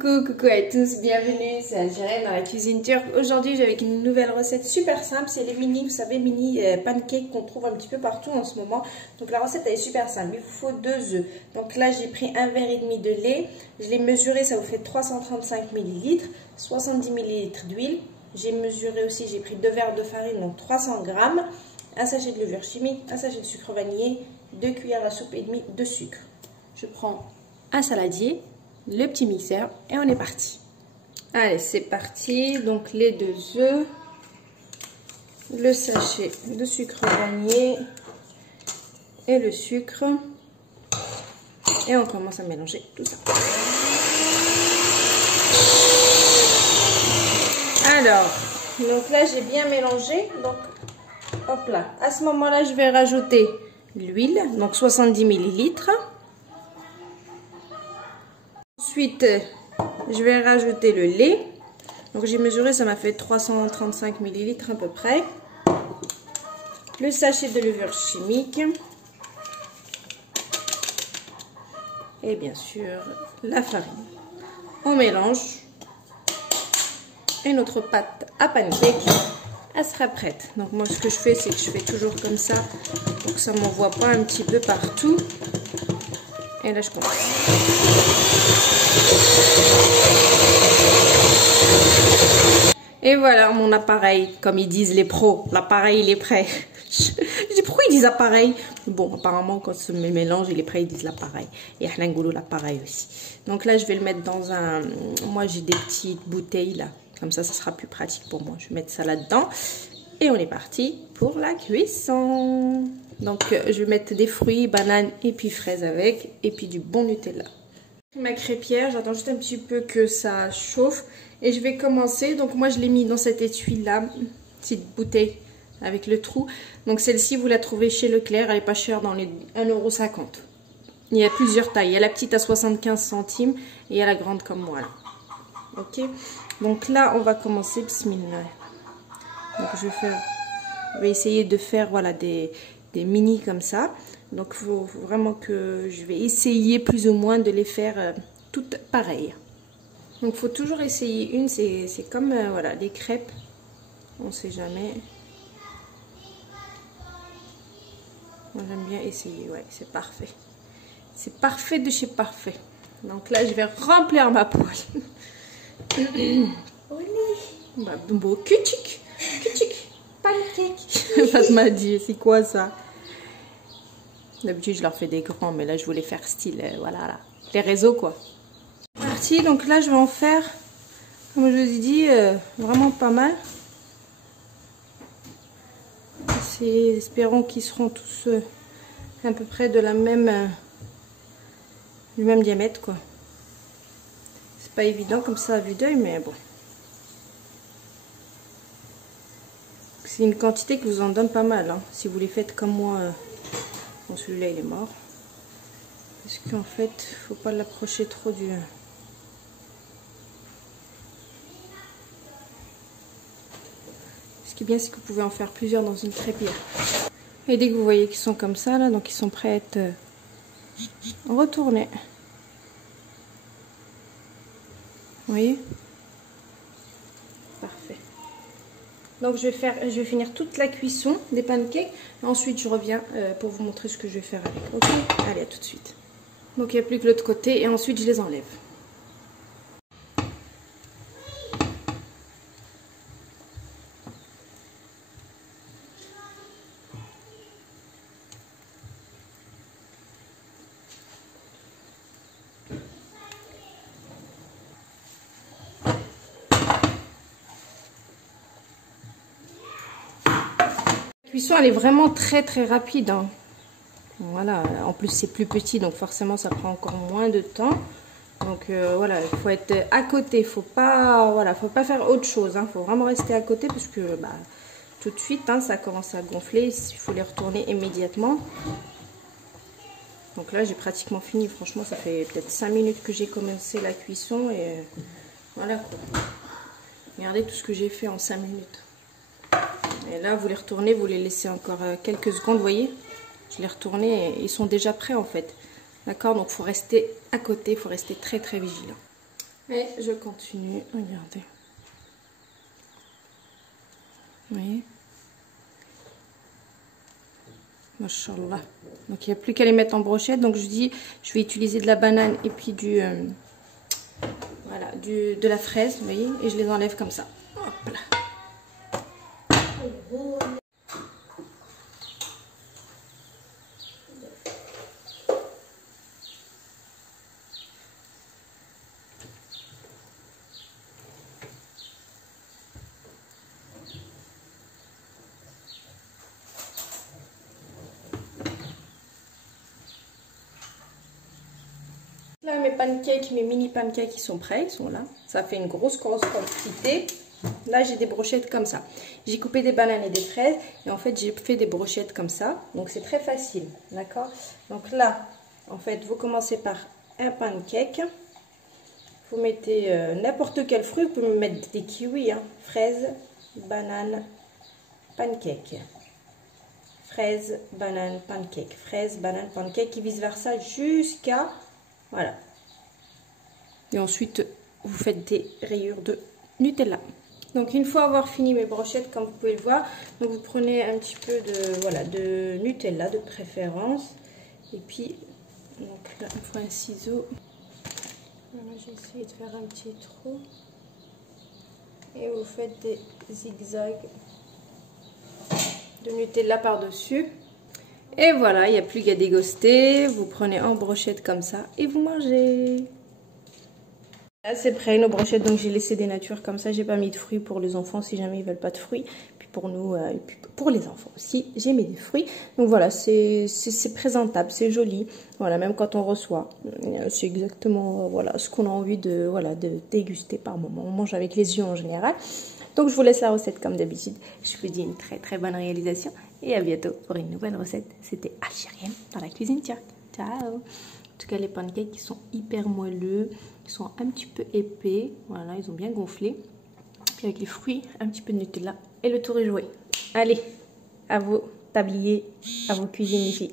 Coucou à tous, bienvenue, c'est Algérienne dans la cuisine turque. Aujourd'hui, j'ai avec une nouvelle recette super simple, c'est les mini, vous savez, mini pancakes qu'on trouve un petit peu partout en ce moment. Donc la recette elle est super simple, il vous faut 2 œufs. Donc là, j'ai pris 1,5 verre de lait, je l'ai mesuré, ça vous fait 335 ml, 70 ml d'huile. J'ai mesuré aussi, j'ai pris 2 verres de farine, donc 300 g, un sachet de levure chimique, un sachet de sucre vanillé, 2 cuillères à soupe et demie de sucre. Je prends un saladier, le petit mixeur et on est parti. Allez, c'est parti. Donc les 2 œufs, le sachet de sucre vanillé et le sucre. Et on commence à mélanger tout ça. Alors, donc là j'ai bien mélangé. Donc, hop là. À ce moment-là, je vais rajouter l'huile, donc 70 ml. Ensuite, je vais rajouter le lait. Donc j'ai mesuré, ça m'a fait 335 ml à peu près. Le sachet de levure chimique. Et bien sûr, la farine. On mélange. Et notre pâte à pancake, elle sera prête. Donc moi, ce que je fais, c'est que je fais toujours comme ça, pour que ça ne m'envoie pas un petit peu partout. Et là, je commence. Et voilà mon appareil, comme ils disent les pros, l'appareil il est prêt. Je dis pourquoi ils disent appareil? Bon, apparemment quand se mélange il est prêt, ils disent l'appareil. Et Ahnangoulou l'appareil aussi. Donc là je vais le mettre dans un... Moi j'ai des petites bouteilles là, comme ça sera plus pratique pour moi. Je vais mettre ça là-dedans. Et on est parti pour la cuisson. Donc je vais mettre des fruits, bananes et puis fraises avec. Et puis du bon Nutella. Ma crêpière, j'attends juste un petit peu que ça chauffe. Et je vais commencer. Donc moi je l'ai mis dans cet étui là. Petite bouteille avec le trou. Donc celle-ci vous la trouvez chez Leclerc. Elle est pas chère, dans les 1,50 €. Il y a plusieurs tailles. Il y a la petite à 75 centimes. Et il y a la grande comme moi là. Ok. Donc là on va commencer. Bismillah. Donc je vais essayer de faire voilà, des mini comme ça. Donc il faut vraiment que je vais essayer plus ou moins de les faire toutes pareilles. Donc il faut toujours essayer une, c'est comme voilà, les crêpes, on ne sait jamais. Moi j'aime bien essayer, ouais, c'est parfait. C'est parfait de chez parfait. Donc là je vais remplir ma poêle. Bah, beau cutuc, pancake. Fatma dit, c'est quoi ça? D'habitude je leur fais des grands, mais là je voulais faire style, voilà, là. Les réseaux quoi. Parti, donc là je vais en faire, comme je vous ai dit, vraiment pas mal. Espérons qu'ils seront tous à peu près de la même, du même diamètre quoi. C'est pas évident comme ça à vue d'œil, mais bon. C'est une quantité qui vous en donne pas mal, hein, si vous les faites comme moi. Bon, celui-là il est mort. Parce qu'en fait, faut pas l'approcher trop du... Ce qui est bien, c'est que vous pouvez en faire plusieurs dans une crêpière. Et dès que vous voyez qu'ils sont comme ça, là, donc ils sont prêts à être retournés. Vous voyez? Parfait. Donc je vais finir toute la cuisson des pancakes. Ensuite je reviens pour vous montrer ce que je vais faire avec. Ok? Allez, à tout de suite. Donc il n'y a plus que l'autre côté et ensuite je les enlève. La cuisson elle est vraiment très rapide, hein. Voilà, en plus c'est plus petit donc forcément ça prend encore moins de temps. Donc voilà, il faut être à côté, faut pas faire autre chose, hein. Faut vraiment rester à côté parce que bah, tout de suite hein, ça commence à gonfler, il faut les retourner immédiatement. Donc là j'ai pratiquement fini, franchement ça fait peut-être 5 minutes que j'ai commencé la cuisson et voilà quoi. Regardez tout ce que j'ai fait en 5 minutes. Et là vous les retournez, vous les laissez encore quelques secondes, vous voyez. Je les retournais et ils sont déjà prêts en fait. D'accord, donc il faut rester à côté, il faut rester très vigilant. Et je continue, regardez. Vous voyez? Machallah. Donc il n'y a plus qu'à les mettre en brochette. Donc je dis, je vais utiliser de la banane et puis voilà, de la fraise, vous voyez, et je les enlève comme ça. Hop là. Là, mes pancakes, mes mini pancakes, ils sont prêts, ils sont là. Ça fait une grosse quantité. Là, j'ai des brochettes comme ça. J'ai coupé des bananes et des fraises. Et en fait, j'ai fait des brochettes comme ça. Donc, c'est très facile. D'accord? Donc là, en fait, vous commencez par un pancake. Vous mettez n'importe quel fruit. Vous pouvez mettre des kiwis. Hein. Fraises, bananes, pancake. Fraises, bananes, pancake. Fraises, bananes, pancake. Et vice versa jusqu'à... Voilà. Et ensuite, vous faites des rayures de Nutella. Donc, une fois avoir fini mes brochettes, comme vous pouvez le voir, donc vous prenez un petit peu de, voilà, de Nutella de préférence. Et puis, donc là, il faut un ciseau. Voilà, j'ai essayé de faire un petit trou. Et vous faites des zigzags de Nutella par-dessus. Et voilà, il n'y a plus qu'à déguster. Vous prenez en brochette comme ça et vous mangez. Là, c'est prêt, nos brochettes. Donc, j'ai laissé des natures comme ça. J'ai pas mis de fruits pour les enfants si jamais ils veulent pas de fruits. Puis pour nous, et puis pour les enfants aussi, j'ai mis des fruits. Donc voilà, c'est présentable, c'est joli. Voilà, même quand on reçoit, c'est exactement voilà ce qu'on a envie de déguster par moment. On mange avec les yeux en général. Donc, je vous laisse la recette comme d'habitude. Je vous dis une très très bonne réalisation. Et à bientôt pour une nouvelle recette. C'était Algérienne dans la cuisine turque. Ciao! En tout cas, les pancakes qui sont hyper moelleux. Ils sont un petit peu épais. Voilà, ils ont bien gonflé. Puis avec les fruits, un petit peu de Nutella. Et le tour est joué. Allez, à vos tabliers, à vos cuisines ici.